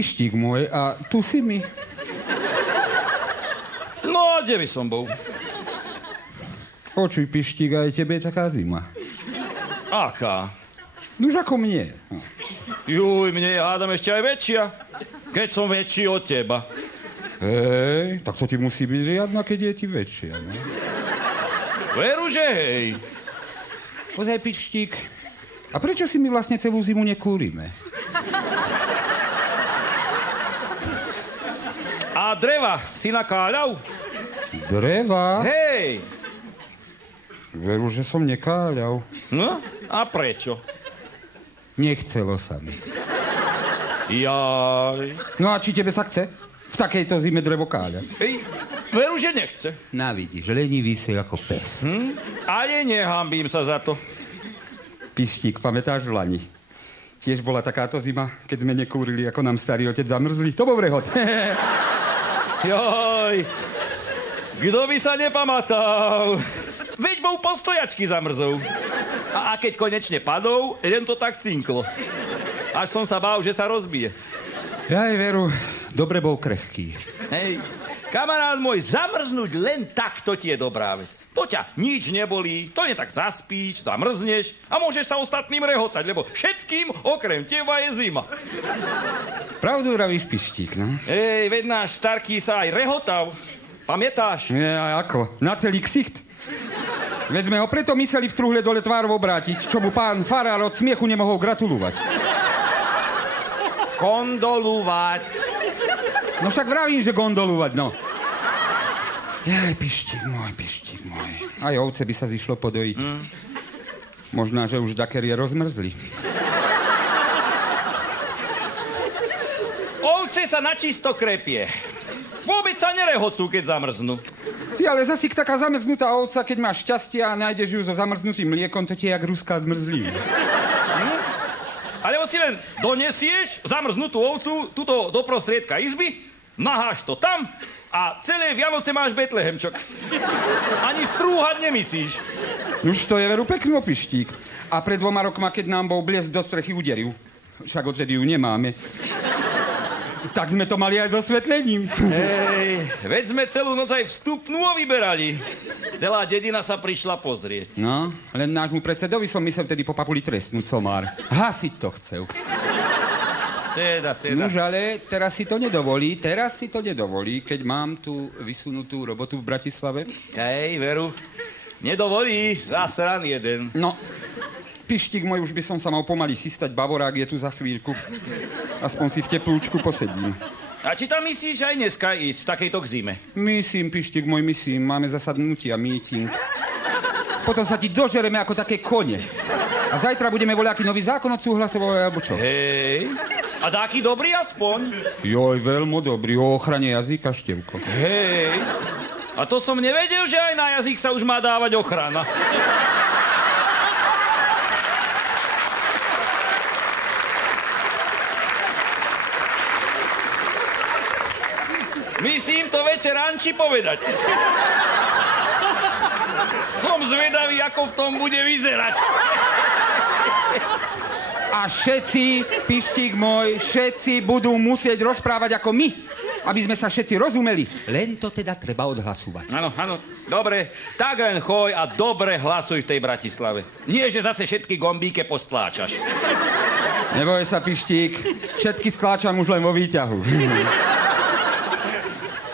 Pištík môj, a tu si mi. No, kde by som bol? Počuj, Pištík, aj tebe je taká zima. Aká? Nuž ako mne. Juj, mne je hádam ešte aj väčšia. Keď som väčší od teba. Hej, tak to ti musí byť riadna, keď je ti väčšia, no? Veru, že hej. Pozaj, Pištík, a prečo si my vlastne celú zimu nekúrime? A dreva si nakáľal? Dreva? Hej. Veru, že som nekáľal. No, a prečo? Nechcelo sa mi. Jaj. No a či tebe sa chce? V takejto zime drevo káľať? Veru, že nechce. Na vidíš, lenivý si ako pes. Ale nehambím sa za to. Pištík, pamätáš v lani? Tiež bola takáto zima, keď sme nekúrili, ako nám starý otec zamrzli. To bol vrehot. Joj. Kto by sa nepamätal? Veď bol postojačky zamrzol. A keď konečne padol, len to tak cinklo. Až som sa bál, že sa rozbije. Jaj, veru, dobre bol krehký. Hej, kamarát môj, zamrznúť len tak, to ti je dobrá vec. To ťa nič nebolí, to nie tak zaspíš, zamrzneš a môžeš sa ostatným rehotať, lebo všetkým okrem teba je zima. Pravdu vravíš, Pištík, no? Hej, veď náš starký sa aj rehotal. Pamätáš? Ja, ako? Na celý ksicht. Veď sme ho preto mysleli v truhle dole tvárov obrátiť, čo mu pán farár od smiechu nemohol gratulovať. Kondolovať. No však vravím, že gondolovať, no. Jaj, Pištík môj. Aj ovce by sa zišlo podojiť. Možná, že už dakerie rozmrzli. Ovce sa načisto krepie. Vôbec sa nerehocú, keď zamrznú. Ty, ale zasi taká zamrznutá ovca, keď máš šťastie a nájdeš ju so zamrznutým mliekom, to ti je jak ruská zmrzlina. Alebo si len donesieš zamrznutú ovcu tuto do prostriedka izby, naháš to tam a celé Vianoce máš Betlehemčok. Ani strúhať nemyslíš. Už to je veru pekno, Pištík. A pred 2 rokma, keď nám bol blesk do strechy uderil, však odtedy ju nemáme, tak sme to mali aj so osvetlením. Hej, veď sme celú noc aj vstupnú vyberali. Celá dedina sa prišla pozrieť. No, len nášmu predsedovi som myslel vtedy po papuli trestnúť somár. Hasiť to chcel. Teda. Nož, ale teraz si to nedovolí, keď mám tú vysunutú robotu v Bratislave. Hej, veru, nedovolí, zasran jeden. No, Pištík môj, už by som sa mal pomaly chystať, bavorák je tu za chvíľku. Aspoň si v teplúčku posedím. A či tam myslíš aj dneska ísť v takejto k zime? Myslím, Pištík môj, máme zasadnutia, meeting. Potom sa ti dožereme ako také kone. A zajtra budeme voľaký nový zákon odsúhlasovať, alebo čo? Hej, a taký dobrý aspoň? Joj, veľmi dobrý, o ochrane jazyka, Števko. Hej, a to som nevedel, že aj na jazyk sa už má dávať ochrana. Myslím to večer Anči povedať. Som zvedavý, ako v tom bude vyzerať. A všetci, Pištík môj, všetci budú musieť rozprávať ako my, aby sme sa všetci rozumeli. Len to teda treba odhlasovať. Áno, dobre, tak len choj a dobre hlasuj v tej Bratislave. Nie, že zase všetky gombíke postláčaš. Neboj sa, Pištík, všetky stláčam už len vo výťahu.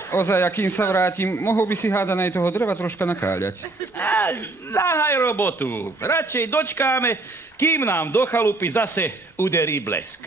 Ozaj, akým sa vrátim, mohol by si hádať aj toho dreva troška nakáľať. Nahaj robotu. Radšej dočkáme, kým nám do chalupy zase uderí blesk.